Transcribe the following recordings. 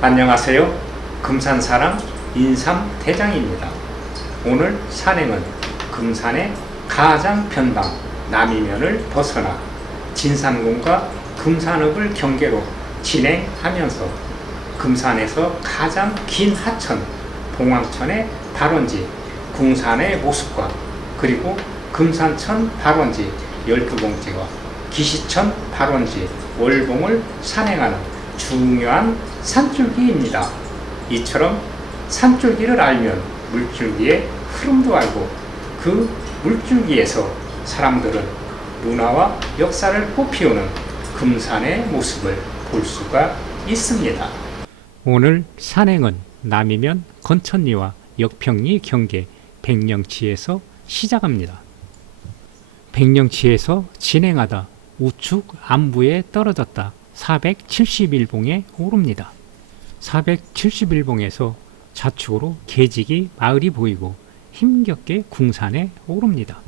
안녕하세요. 금산사랑 인삼대장입니다. 오늘 산행은 금산의 가장 변방 남이면을 벗어나 진산군과 금산읍을 경계로 진행하면서 금산에서 가장 긴 하천 봉황천의 발원지 궁산의 모습과 그리고 금산천 발원지 12봉지와 기시천 발원지 월봉을 산행하는 중요한 산줄기입니다. 이처럼 산줄기를 알면 물줄기의 흐름도 알고 그 물줄기에서 사람들은 문화와 역사를 꽃피우는 금산의 모습을 볼 수가 있습니다. 오늘 산행은 남이면 건천리와 역평리 경계 백령치에서 시작합니다. 백령치에서 진행하다 우측 안부에 떨어졌다 471봉에 오릅니다. 471봉에서 좌측으로 계지기 마을이 보이고 힘겹게 궁산에 오릅니다.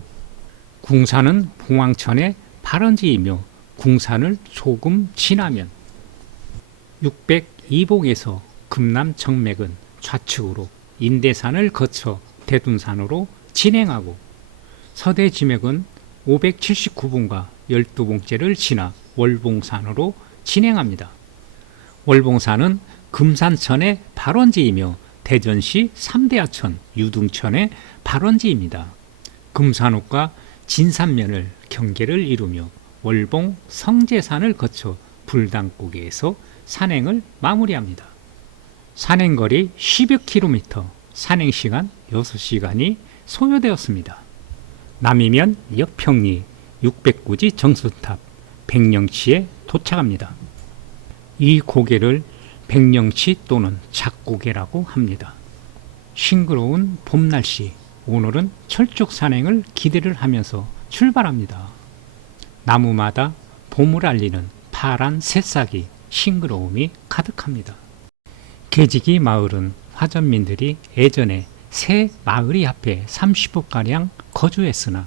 궁산은 봉황천의 발원지이며 궁산을 조금 지나면 602봉에서 금남 정맥은 좌측으로 인대산을 거쳐 대둔산으로 진행하고 서대지맥은 579봉과 12봉째를 지나 월봉산으로 진행합니다. 월봉산은 금산천의 발원지이며 대전시 3대 하천 유등천의 발원지입니다. 금산읍과 진산면을 경계를 이루며 월봉 성제산을 거쳐 불당고개에서 산행을 마무리합니다. 산행거리 10여 킬로미터, 산행시간 6시간이 소요되었습니다. 남이면 역평리 609지 정수탑 백령치에 도착합니다. 이 고개를 백령치 또는 작고개라고 합니다. 싱그러운 봄날씨, 오늘은 철쭉 산행을 기대를 하면서 출발합니다. 나무마다 봄을 알리는 파란 새싹이 싱그러움이 가득합니다. 계지기 마을은 화전민들이 예전에 새 마을이 앞에 30호가량 거주했으나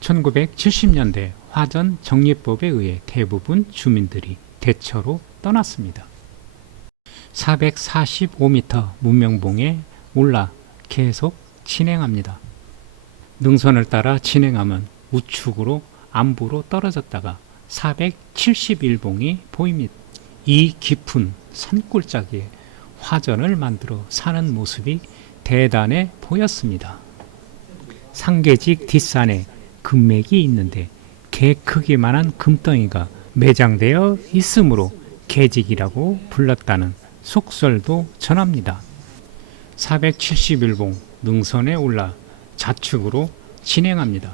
1970년대 화전 정리법에 의해 대부분 주민들이 대처로 떠났습니다. 445m 문명봉에 올라 계속 진행합니다. 능선을 따라 진행하면 우측으로 안부로 떨어졌다가 471봉이 보입니다. 이 깊은 산골짜기에 화전을 만들어 사는 모습이 대단해 보였습니다. 상계직 뒷산에 금맥이 있는데 개 크기만한 금덩이가 매장되어 있으므로 계직이라고 불렀다는 속설도 전합니다. 471봉 능선에 올라 좌측으로 진행합니다.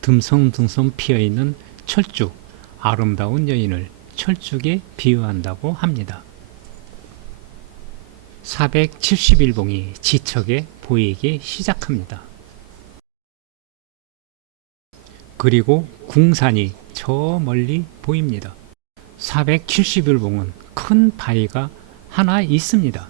듬성듬성 피어있는 철쭉, 아름다운 여인을 철쭉에 비유한다고 합니다. 471봉이 지척에 보이기 시작합니다. 그리고 궁산이 저 멀리 보입니다. 471봉은 큰 바위가 하나 있습니다.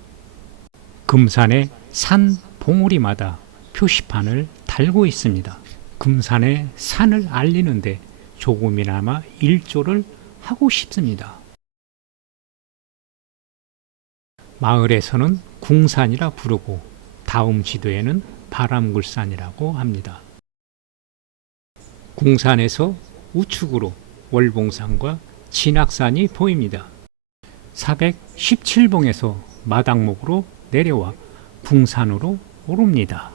금산의 산 봉우리마다 표시판을 달고 있습니다. 금산의 산을 알리는데 조금이나마 일조를 하고 싶습니다. 마을에서는 궁산이라 부르고 다음 지도에는 바람굴산이라고 합니다. 궁산에서 우측으로 월봉산과 진악산이 보입니다. 417봉에서 마당목으로 내려와 궁산으로 오릅니다.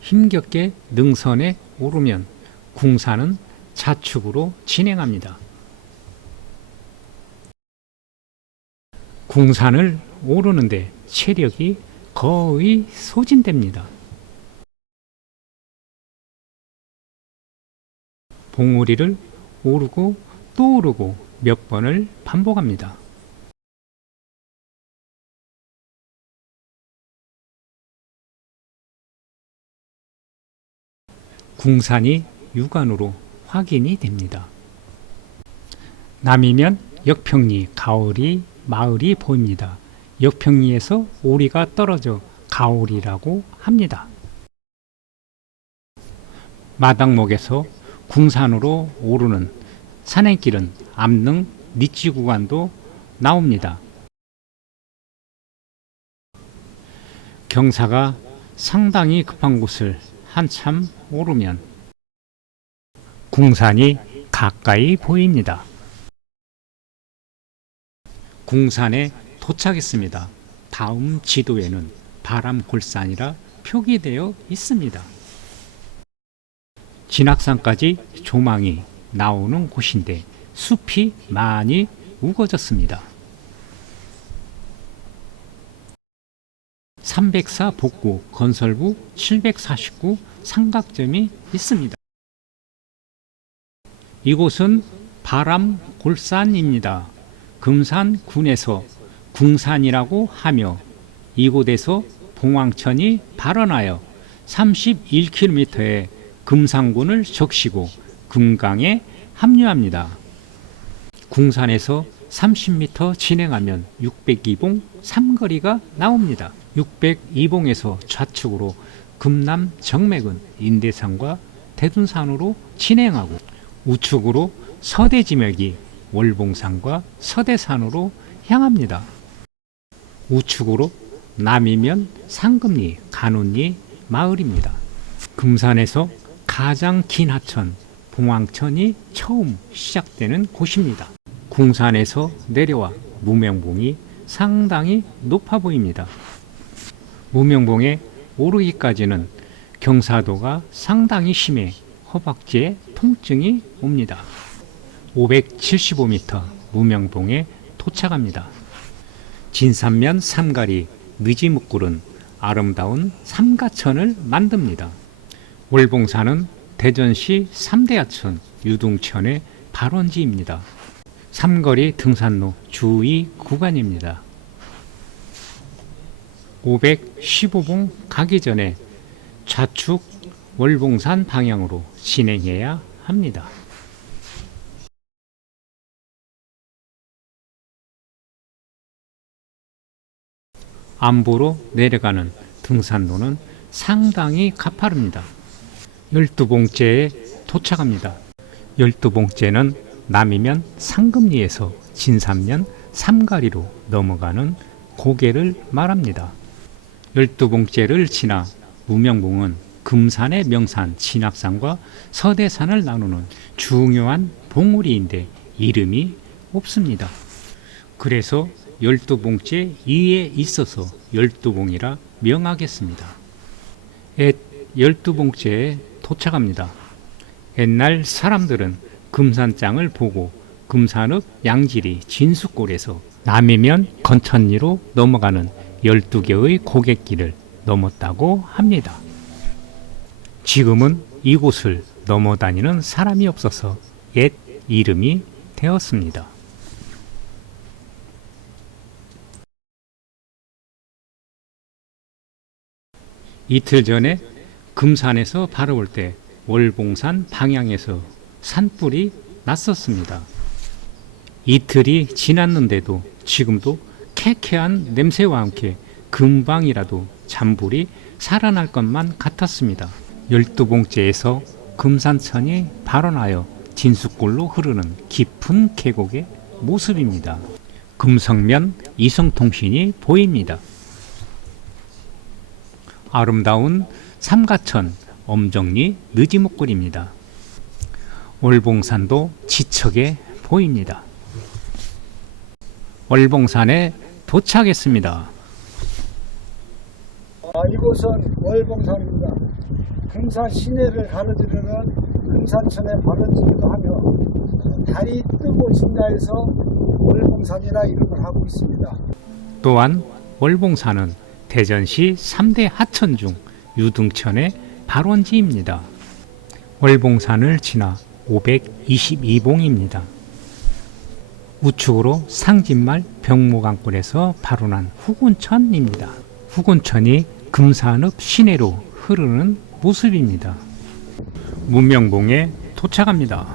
힘겹게 능선에 오르면 궁산은 좌측으로 진행합니다. 궁산을 오르는데 체력이 거의 소진됩니다. 봉우리를 오르고 또 오르고 몇 번을 반복합니다. 궁산이 육안으로 확인이 됩니다. 남이면 역평리 가을이 마을이 보입니다. 역평리에서 오리가 떨어져 가오리라고 합니다. 마당목에서 궁산으로 오르는 산행길은 암릉 니치 구간도 나옵니다. 경사가 상당히 급한 곳을 한참 오르면 궁산이 가까이 보입니다. 궁산에 도착했습니다. 다음 지도에는 바람골산이라 표기되어 있습니다. 진악산까지 조망이 나오는 곳인데 숲이 많이 우거졌습니다. 304 복구 건설부 749 삼각점이 있습니다. 이곳은 바람골산입니다. 금산군에서 궁산이라고 하며 이곳에서 봉황천이 발원하여 31km의 금산군을 적시고 금강에 합류합니다. 궁산에서 30m 진행하면 602봉 삼거리가 나옵니다. 602봉에서 좌측으로 금남 정맥은 인대산과 대둔산으로 진행하고 우측으로 서대지맥이 월봉산과 서대산으로 향합니다. 우측으로 남이면 상금리, 간운리 마을입니다. 금산에서 가장 긴 하천 봉황천이 처음 시작되는 곳입니다. 궁산에서 내려와 무명봉이 상당히 높아 보입니다. 무명봉에 오르기까지는 경사도가 상당히 심해 허벅지에 통증이 옵니다. 575m 무명봉에 도착합니다. 진산면 삼가리 느지묵굴은 아름다운 삼가천을 만듭니다. 월봉산은 대전시 3대 하천 유등천의 발원지입니다. 삼거리 등산로 주의 구간입니다. 515봉 가기 전에 좌측 월봉산 방향으로 진행해야 합니다. 안보로 내려가는 등산로는 상당히 가파릅니다. 12봉째에 도착합니다. 12봉째는 남이면 상금리에서 진산면 삼가리로 넘어가는 고개를 말합니다. 12봉째를 지나 무명봉은 금산의 명산 진악산과 서대산을 나누는 중요한 봉우리인데 이름이 없습니다. 그래서 12봉째 위에 있어서 12봉이라 명하겠습니다. 12봉째에 도착합니다. 옛날 사람들은 금산장을 보고 금산읍 양지리 진수골에서 남이면 건천리로 넘어가는 12개의 고갯길을 넘었다고 합니다. 지금은 이곳을 넘어다니는 사람이 없어서 옛 이름이 되었습니다. 이틀 전에 금산에서 바라볼 때 월봉산 방향에서 산불이 났었습니다. 이틀이 지났는데도 지금도 쾌쾌한 냄새와 함께 금방이라도 잔불이 살아날 것만 같았습니다. 12봉째에서 금산천이 발원하여 진수골로 흐르는 깊은 계곡의 모습입니다. 금성면 이성통신이 보입니다. 아름다운 삼가천 엄정리 느지목골입니다. 월봉산도 지척에 보입니다. 월봉산에 도착했습니다. 이곳은 월봉산입니다. 금산 시내를 가로지르는 금산천의 발원지기도 하며 달이 뜨고 진다해서 월봉산이라 이름을 하고 있습니다. 또한 월봉산은 대전시 3대 하천 중 유등천의 발원지입니다. 월봉산을 지나 522봉입니다. 우측으로 상진말 병모강골에서 발원한 후군천입니다. 후군천이 금산읍 시내로 흐르는 모습입니다. 문명봉에 도착합니다.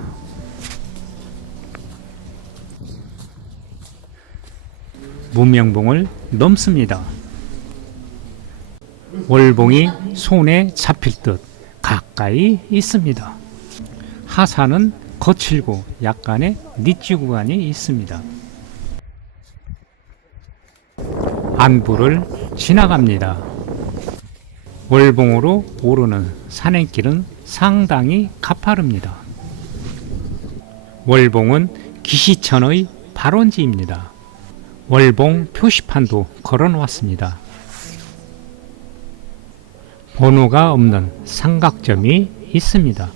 문명봉을 넘습니다. 월봉이 손에 잡힐 듯 가까이 있습니다. 하산은 거칠고 약간의 니치 구간이 있습니다. 안부를 지나갑니다. 월봉으로 오르는 산행길은 상당히 가파릅니다. 월봉은 기시천의 발원지입니다. 월봉 표시판도 걸어 놓았습니다. 번호가 없는 삼각점이 있습니다.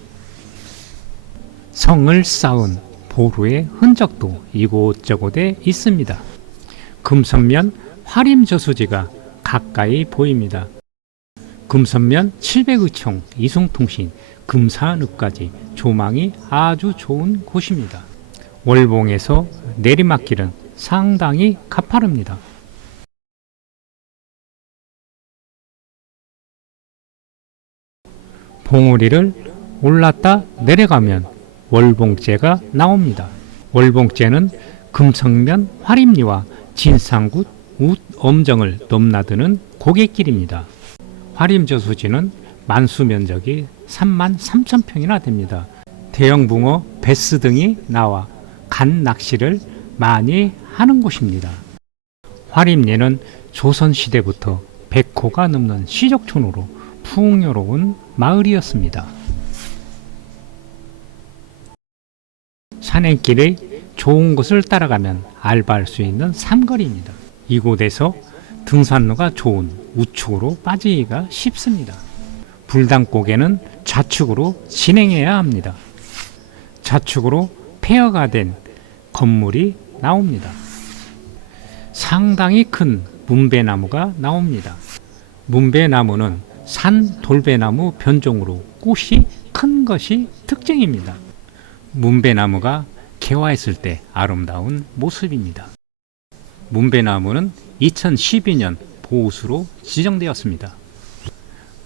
성을 쌓은 보루의 흔적도 이곳저곳에 있습니다. 금선면 화림저수지가 가까이 보입니다. 금선면 700의총 이송통신 금산읍까지 조망이 아주 좋은 곳입니다. 월봉에서 내리막길은 상당히 가파릅니다. 봉우리를 올랐다 내려가면 월봉제가 나옵니다. 월봉제는 금성면 화림리와 진상굿 웃엄정을 넘나드는 고갯길입니다. 화림저수지는 만수 면적이 33,000평이나 됩니다. 대형 붕어, 베스 등이 나와 간 낚시를 많이 하는 곳입니다. 화림리는 조선시대부터 100호가 넘는 시적촌으로 풍요로운 마을이었습니다. 산행길의 좋은 곳을 따라가면 알바할 수 있는 삼거리입니다. 이곳에서 등산로가 좋은 우측으로 빠지기가 쉽습니다. 불당고개는 좌측으로 진행해야 합니다. 좌측으로 폐허가 된 건물이 나옵니다. 상당히 큰 문배나무가 나옵니다. 문배나무는 산 돌배나무 변종으로 꽃이 큰 것이 특징입니다. 문배나무가 개화했을 때 아름다운 모습입니다. 문배나무는 2012년 보호수로 지정되었습니다.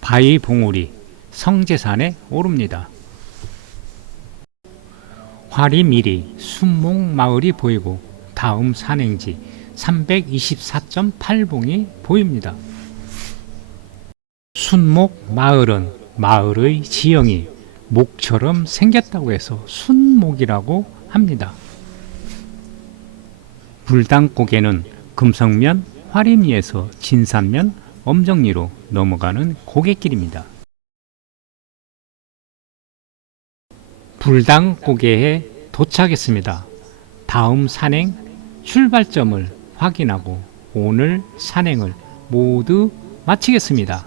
바위 봉우리 성제산에 오릅니다. 화림일이 순목마을이 보이고 다음 산행지 324.8봉이 보입니다. 순목마을은 마을의 지형이 목처럼 생겼다고 해서 순목이라고 합니다. 불당고개는 금성면 화림리에서 진산면 엄정리로 넘어가는 고갯길입니다. 불당고개에 도착했습니다. 다음 산행 출발점을 확인하고 오늘 산행을 모두 마치겠습니다.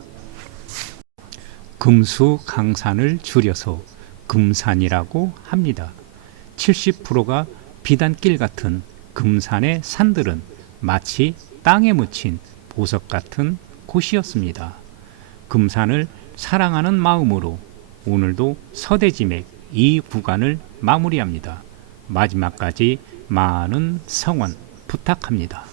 금수강산을 줄여서 금산이라고 합니다. 70%가 비단길 같은 금산의 산들은 마치 땅에 묻힌 보석 같은 곳이었습니다. 금산을 사랑하는 마음으로 오늘도 서대지맥 이 구간을 마무리합니다. 마지막까지 많은 성원 부탁합니다.